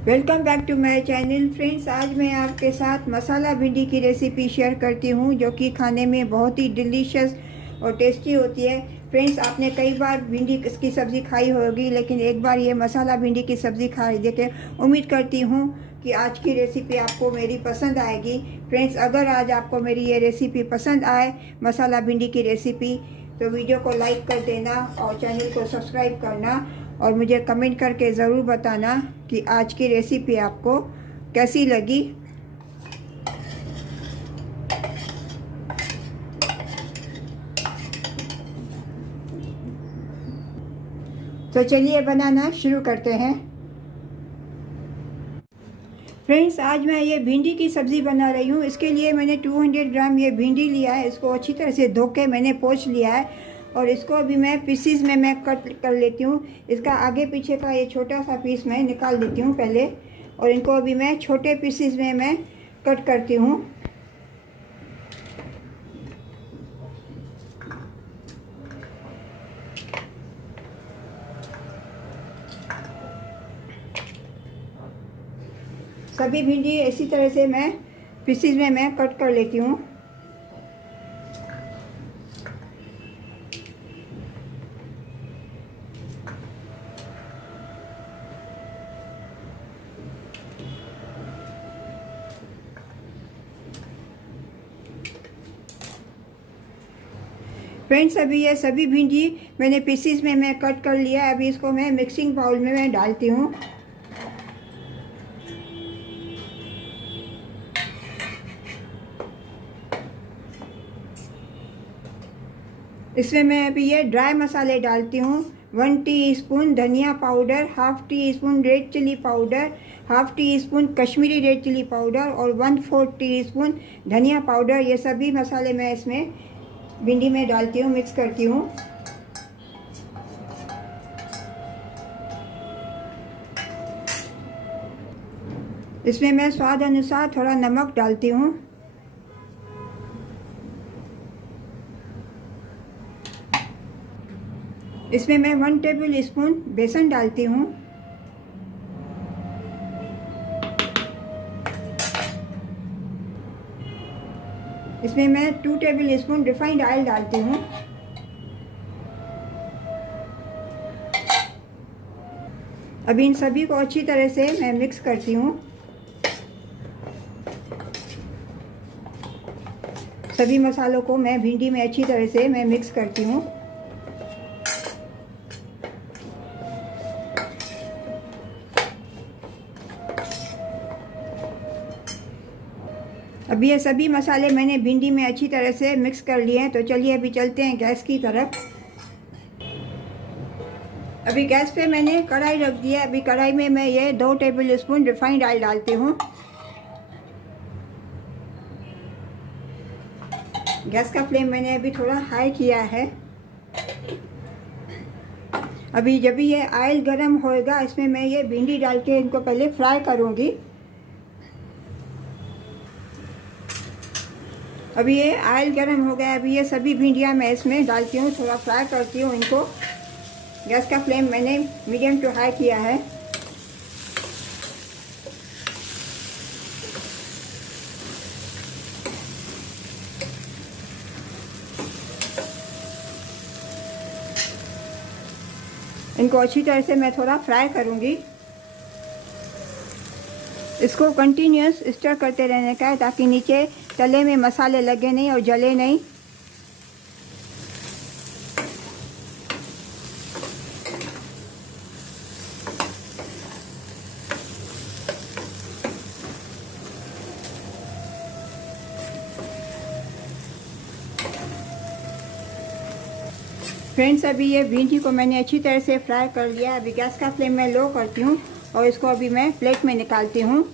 Welcome back to my channel friends. आज मैं आपके साथ मसाला भिंडी की रेसिपी शेयर करती हूँ जो कि खाने में बहुत ही डिलीशियस और टेस्टी होती है। फ्रेंड्स, आपने कई बार भिंडी की सब्ज़ी खाई होगी, लेकिन एक बार ये मसाला भिंडी की सब्ज़ी खाई देखे। उम्मीद करती हूँ कि आज की रेसिपी आपको मेरी पसंद आएगी। फ्रेंड्स, अगर आज आपको मेरी ये रेसिपी पसंद आए, मसाला भिंडी की रेसिपी, तो वीडियो को लाइक कर देना और चैनल को सब्सक्राइब करना और मुझे कमेंट करके ज़रूर बताना कि आज की रेसिपी आपको कैसी लगी। तो चलिए बनाना शुरू करते हैं। फ्रेंड्स, आज मैं ये भिंडी की सब्ज़ी बना रही हूँ। इसके लिए मैंने 200 ग्राम ये भिंडी लिया है। इसको अच्छी तरह से धो के मैंने पोंछ लिया है और इसको अभी मैं पीसीज में मैं कट कर लेती हूँ। इसका आगे पीछे का ये छोटा सा पीस मैं निकाल देती हूँ पहले, और इनको अभी मैं छोटे पीसीज में मैं कट करती हूँ। सभी भिंडी इसी तरह से मैं पीसीज में मैं कट कर लेती हूँ। फ्रेंड्स, अभी ये सभी भिंडी मैंने पीसीज में मैं कट कर लिया है। अभी इसको मैं मिक्सिंग बाउल में मैं डालती हूँ। इसमें मैं अभी ये ड्राई मसाले डालती हूँ। 1 टीस्पून धनिया powder, half teaspoon red chilli powder, half teaspoon Kashmiri red chilli powder और 1/4 टीस्पून धनिया पाउडर। ये सभी मसाले मैं इसमें भिंडी में डालती हूँ, मिक्स करती हूँ। इसमें मैं स्वाद अनुसार थोड़ा नमक डालती हूँ। इसमें मैं 1 टेबल स्पून बेसन डालती हूँ। इसमें मैं 2 टेबल स्पून रिफाइंड ऑयल डालती हूँ। अभी इन सभी को अच्छी तरह से मैं मिक्स करती हूँ। सभी मसालों को मैं भिंडी में अच्छी तरह से मैं मिक्स करती हूँ। अभी ये सभी मसाले मैंने भिंडी में अच्छी तरह से मिक्स कर लिए हैं। तो चलिए अभी चलते हैं गैस की तरफ। अभी गैस पे मैंने कढ़ाई रख दी है। अभी कढ़ाई में मैं ये 2 टेबल स्पून रिफाइंड ऑयल डालती हूँ। गैस का फ्लेम मैंने अभी थोड़ा हाई किया है। अभी जब भी ये ऑयल गर्म होएगा, इसमें मैं ये भिंडी डाल के इनको पहले फ्राई करूँगी। अभी ये ऑयल गर्म हो गया। अभी ये सभी भिंडियाँ मैं इसमें डालती हूँ, थोड़ा फ्राई करती हूँ इनको। गैस का फ्लेम मैंने मीडियम टू हाई किया है। इनको अच्छी तरह से मैं थोड़ा फ्राई करूँगी। इसको कंटिन्यूस स्टर करते रहने का है ताकि नीचे तले में मसाले लगे नहीं और जले नहीं। फ्रेंड्स, अभी ये भिंडी को मैंने अच्छी तरह से फ्राई कर लिया। अभी गैस का फ्लेम मैं लो करती हूँ और इसको अभी मैं प्लेट में निकालती हूँ।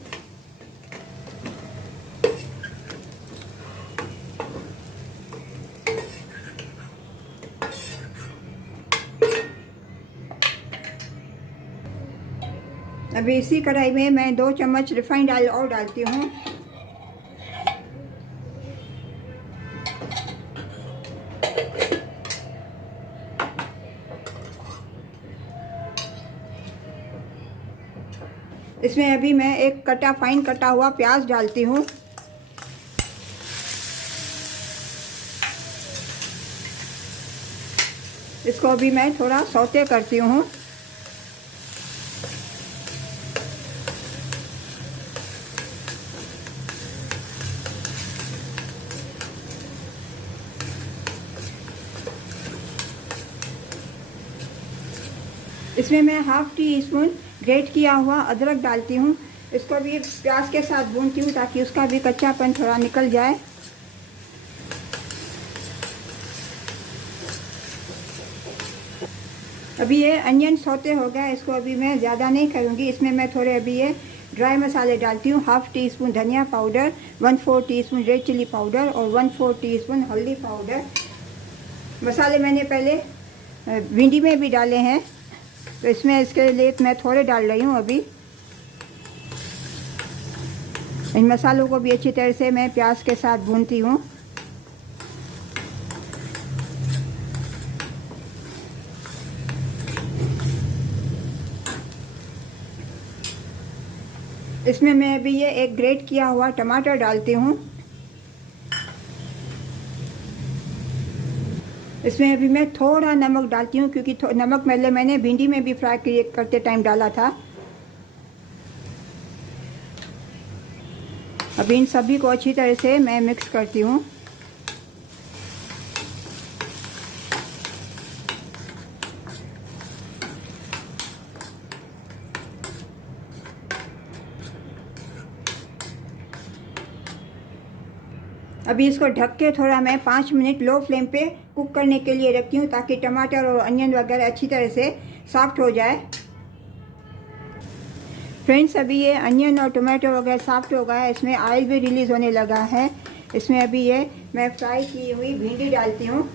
अभी इसी कढ़ाई में मैं 2 चम्मच रिफाइंड ऑयल और डालती हूँ। इसमें अभी मैं एक फाइन कटा हुआ प्याज डालती हूँ। इसको अभी मैं थोड़ा सौते करती हूँ। इसमें मैं हाफ टी स्पून ग्रेट किया हुआ अदरक डालती हूँ। इसको भी प्याज के साथ भूनती हूँ ताकि उसका भी कच्चापन थोड़ा निकल जाए। अभी ये अनियन सौते हो गया, इसको अभी मैं ज़्यादा नहीं करूँगी। इसमें मैं थोड़े अभी ये ड्राई मसाले डालती हूँ। हाफ टी स्पून धनिया powder, 1/4 teaspoon red chilli powder और 1/4 टीस्पून हल्दी पाउडर। मसाले मैंने पहले भिंडी में भी डाले हैं, तो इसमें इसके लिए मैं थोड़े डाल रही हूँ। अभी इन मसालों को भी अच्छी तरह से मैं प्याज के साथ भूनती हूँ। इसमें मैं अभी ये एक ग्रेट किया हुआ टमाटर डालती हूँ। इसमें अभी मैं थोड़ा नमक डालती हूँ क्योंकि नमक पहले मैंने भिंडी में भी फ्राई करते टाइम डाला था। अभी इन सभी को अच्छी तरह से मैं मिक्स करती हूँ। अभी इसको ढक के थोड़ा मैं 5 मिनट लो फ्लेम पे कुक करने के लिए रखती हूँ ताकि टमाटर और अनियन वगैरह अच्छी तरह से सॉफ्ट हो जाए। फ्रेंड्स, अभी ये अनियन और टमाटो वगैरह सॉफ्ट हो गया है। इसमें ऑयल भी रिलीज़ होने लगा है। इसमें अभी ये मैं फ्राई की हुई भिंडी डालती हूँ।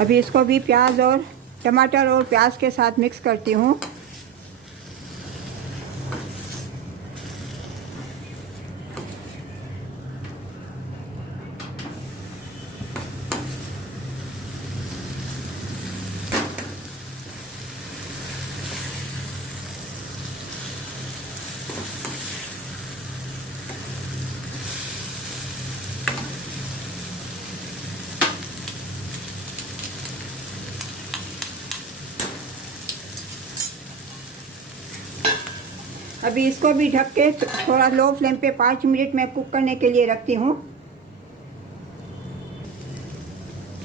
अभी इसको भी प्याज और टमाटर और प्याज के साथ मिक्स करती हूँ। अभी इसको भी ढक के थोड़ा लो फ्लेम पे 5 मिनट मैं कुक करने के लिए रखती हूँ।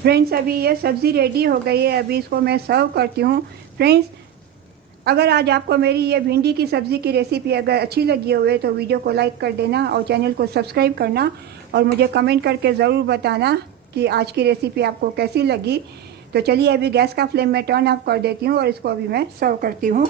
फ्रेंड्स, अभी ये सब्ज़ी रेडी हो गई है। अभी इसको मैं सर्व करती हूँ। फ्रेंड्स, अगर आज आपको मेरी ये भिंडी की सब्ज़ी की रेसिपी अगर अच्छी लगी हुई है तो वीडियो को लाइक कर देना और चैनल को सब्सक्राइब करना और मुझे कमेंट करके ज़रूर बताना कि आज की रेसिपी आपको कैसी लगी। तो चलिए अभी गैस का फ्लेम मैं टर्न ऑफ कर देती हूँ और इसको अभी मैं सर्व करती हूँ।